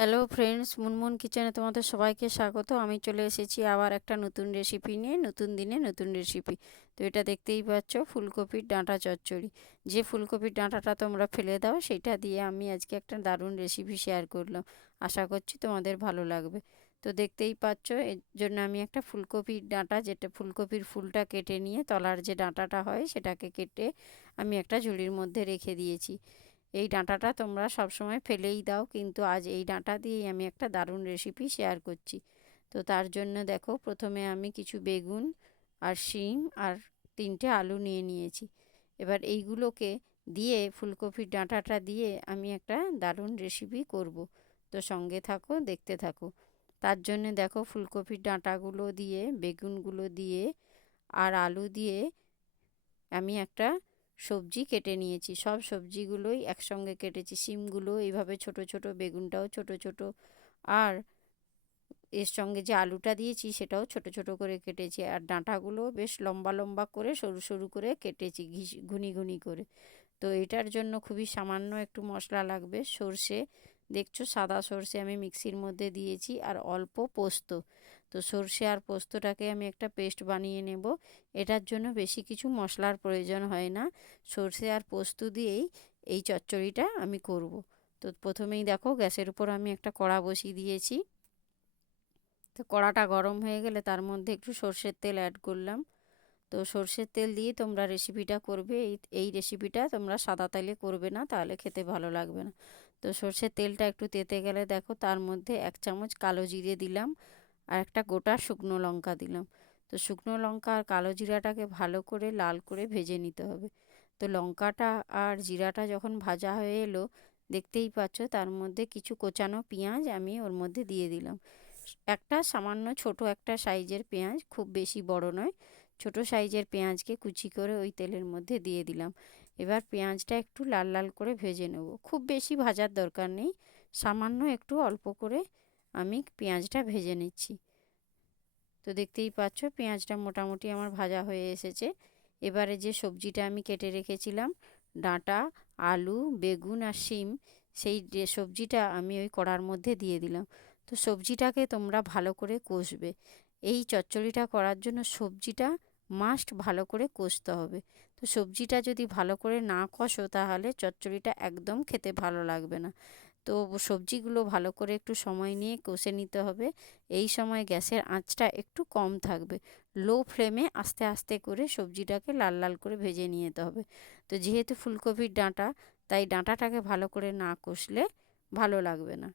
Hello friends Munmun কিচেনে তোমাদের সবাইকে স্বাগত। আমি চলে এসেছি আবার একটা নতুন রেসিপি নিয়ে, নতুন দিনে নতুন রেসিপি তো এটা দেখতেই পাচ্ছ, ফুলকপির ডাঁটা চচ্চড়ি। যে ফুলকপির ডাঁটাটা তোমরা ফেলে দাও, সেটা দিয়ে আমি আজকে একটা দারুণ রেসিপি শেয়ার করলাম। আশা করছি তোমাদের ভালো লাগবে। তো দেখতেই পাচ্ছ, এর জন্য আমি একটা ফুলকপির ডাঁটা, যেটা ফুলকপির ফুলটা কেটে নিয়ে তলার যে ডাঁটাটা হয়, সেটাকে কেটে আমি একটা ঝুড়ির মধ্যে রেখে দিয়েছি। এই ডাঁটাটা তোমরা সবসময় ফেলেই দাও। কিন্তু আজ এই ডাঁটা দিয়েই আমি একটা দারুণ রেসিপি শেয়ার করছি। তো তার জন্য দেখো, প্রথমে আমি কিছু বেগুন আর শিম আর তিনটে আলু নিয়ে নিয়েছি। এবার এইগুলোকে দিয়ে ফুলকপির ডাঁটাটা দিয়ে আমি একটা দারুণ রেসিপি করব। তো সঙ্গে থাকো, দেখতে থাকো। তার জন্যে দেখো, ফুলকপির ডাঁটাগুলো দিয়ে, বেগুনগুলো দিয়ে আর আলু দিয়ে আমি একটা সবজি কেটে নিয়েছি। সব সবজিগুলোই একসঙ্গে কেটেছি। সিমগুলো এইভাবে ছোট ছোট, বেগুনটাও ছোট ছোট। আর এর সঙ্গে যে আলুটা দিয়েছি সেটাও ছোট ছোট করে কেটেছি। আর ডাঁটাগুলো বেশ লম্বা লম্বা করে সরু সরু করে কেটেছি ঘুনি ঘুনি করে। তো এটার জন্য খুবই সামান্য একটু মশলা লাগবে। সর্ষে দেখছ সাদা সর্ষে আমি মিক্সির মধ্যে দিয়েছি আর অল্প পোস্ত। তো সর্ষে আর পোস্তটাকে আমি একটা পেস্ট বানিয়ে নেব। এটার জন্য বেশি কিছু মশলার প্রয়োজন হয় না। সর্ষে আর পোস্ত দিয়েই এই চচ্চড়িটা আমি করব। তো প্রথমেই দেখো গ্যাসের উপর আমি একটা কড়া বসিয়ে দিয়েছি। তো কড়াটা গরম হয়ে গেলে তার মধ্যে একটু সর্ষের তেল অ্যাড করলাম। তো সর্ষের তেল দিয়ে তোমরা রেসিপিটা করবে। এই এই রেসিপিটা তোমরা সাদা তেলে করবে না, তাহলে খেতে ভালো লাগবে না। তো সর্ষের তেলটা একটু তেতে গেলে দেখো তার মধ্যে এক চামচ কালো জিরে দিলাম আর একটা গোটা শুকনো লঙ্কা দিলাম। তো শুকনো লঙ্কা আর কালো জিরাটাকে ভালো করে লাল করে ভেজে নিতে হবে। তো লঙ্কাটা আর জিরাটা যখন ভাজা হয়ে এলো, দেখতেই পাচ্ছ তার মধ্যে কিছু কোচানো পেঁয়াজ আমি ওর মধ্যে দিয়ে দিলাম। একটা সামান্য ছোট একটা সাইজের পেঁয়াজ, খুব বেশি বড় নয়, ছোট সাইজের পেঁয়াজকে কুচি করে ওই তেলের মধ্যে দিয়ে দিলাম। এবার পেঁয়াজটা একটু লাল লাল করে ভেজে নেব। খুব বেশি ভাজার দরকার নেই, সামান্য একটু অল্প করে আমি পেঁয়াজটা ভেজে নিচ্ছি। তো দেখতেই পাচ্ছ পেঁয়াজটা মোটামুটি আমার ভাজা হয়ে এসেছে। এবারে যে সবজিটা আমি কেটে রেখেছিলাম, ডাঁটা, আলু, বেগুন আর শিম, সেই সবজিটা আমি ওই কড়ার মধ্যে দিয়ে দিলাম। তো সবজিটাকে তোমরা ভালো করে কষবে। এই চচ্চড়িটা করার জন্য সবজিটা মাস্ট ভালো করে কষতে হবে। তো সবজিটা যদি ভালো করে না কষো তাহলে চচ্চড়িটা একদম খেতে ভালো লাগবে না। তো সবজিগুলো ভালো করে একটু সময় নিয়ে কষে নিতে হবে। এই সময় গ্যাসের আঁচটা একটু কম থাকবে। লো ফ্লেমে আস্তে আস্তে করে সবজিটাকে লাল লাল করে ভেজে নিয়ে যেতে হবে। তো যেহেতু ফুলকপির ডাঁটা, তাই ডাঁটাটাকে ভালো করে না কষলে ভালো লাগবে না।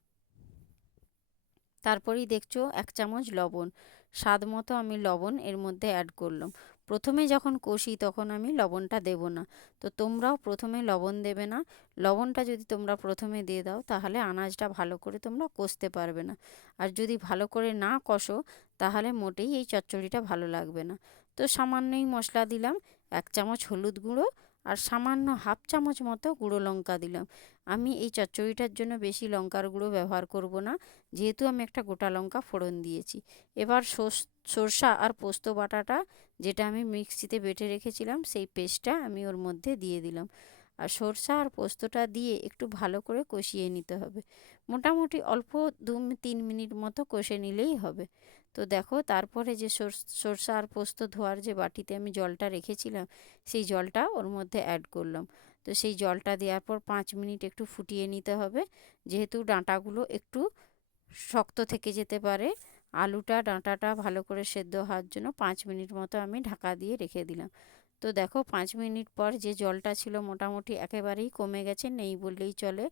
তারপরেই দেখছ এক চামচ লবণ। স্বাদ মতো আমি লবণ এর মধ্যে অ্যাড করলাম। প্রথমে যখন কষি তখন আমি লবণটা দেব না। তো তোমরাও প্রথমে লবণ দেবে না। লবণটা যদি তোমরা প্রথমে দিয়ে দাও তাহলে আনাজটা ভালো করে তোমরা কষতে পারবে না। আর যদি ভালো করে না কষো তাহলে মোটেই এই চচ্চড়িটা ভালো লাগবে না। তো সামান্যই মশলা দিলাম। এক চামচ হলুদ গুঁড়ো আর সামান্য হাফ চামচ মতো গুঁড়ো লঙ্কা দিলাম। আমি এই চচ্চড়িটার জন্য বেশি লঙ্কার গুঁড়ো ব্যবহার করব না, যেহেতু আমি একটা গোটা লঙ্কা ফোড়ন দিয়েছি। এবার সরষা আর পোস্ত বাটাটা, যেটা আমি মিক্সিতে বেটে রেখেছিলাম, সেই পেস্টটা আমি ওর মধ্যে দিয়ে দিলাম। আর সরষা আর পোস্তটা দিয়ে একটু ভালো করে কষিয়ে নিতে হবে। মোটামুটি অল্প দু তিন মিনিট মতো কষে নিলেই হবে। তো দেখো তারপরে যে সরষা আর পোস্ত ধোয়ার যে বাটিতে আমি জলটা রেখেছিলাম, সেই জলটা ওর মধ্যে অ্যাড করলাম। তো সেই জলটা দেওয়ার পর পাঁচ মিনিট একটু ফুটিয়ে নিতে হবে। যেহেতু ডাঁটাগুলো একটু শক্ত থেকে যেতে পারে, আলুটা, ডাঁটাটা ভালো করে সেদ্ধ হওয়ার জন্য পাঁচ মিনিট মতো আমি ঢাকা দিয়ে রেখে দিলাম। তো দেখো পাঁচ মিনিট পর যে জলটা ছিল মোটামুটি একেবারেই কমে গেছে, নেই বললেই চলে।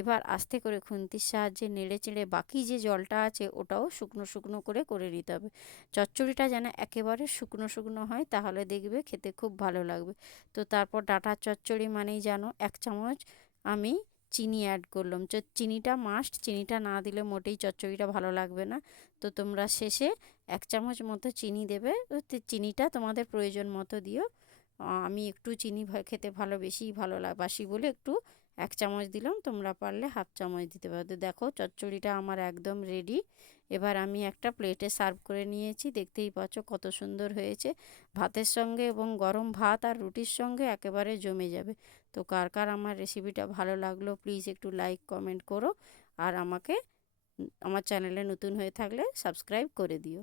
এবার আস্তে করে খুন্তির সাহায্যে নেড়ে চেড়ে বাকি যে জলটা আছে ওটাও শুকনো শুকনো করে করে নিতে হবে। চচ্চড়িটা যেন একেবারে শুকনো শুকনো হয়, তাহলে দেখবে খেতে খুব ভালো লাগবে। তো তারপর ডাটার চচ্চড়ি মানেই জানো, এক চামচ আমি চিনি অ্যাড করলাম। চিনিটা মাস্ট চিনিটা না দিলে মোটেই চচ্চড়িটা ভালো লাগবে না। তো তোমরা শেষে এক চামচ মতো চিনি দেবে চিনিটা তোমাদের প্রয়োজন মতো দিও। আমি একটু চিনি খেতে ভালো বেশি ভালো বাসি বলে একটু এক চামচ দিলাম। তোমরা পারলে হাফ চামচ দিতে পারো। তো দেখো, চচ্চড়িটা আমার একদম রেডি এবার আমি একটা প্লেটে সার্ভ করে নিয়েছি। দেখতেই পাচ্ছ কত সুন্দর হয়েছে। ভাতের সঙ্গে এবং গরম ভাত আর রুটির সঙ্গে একেবারে জমে যাবে। তো কার কার আমার রেসিপিটা ভালো লাগল প্লিজ একটু লাইক কমেন্ট করো। আর আমাকে, আমার চ্যানেলে নতুন হয়ে থাকলে সাবস্ক্রাইব করে দিও।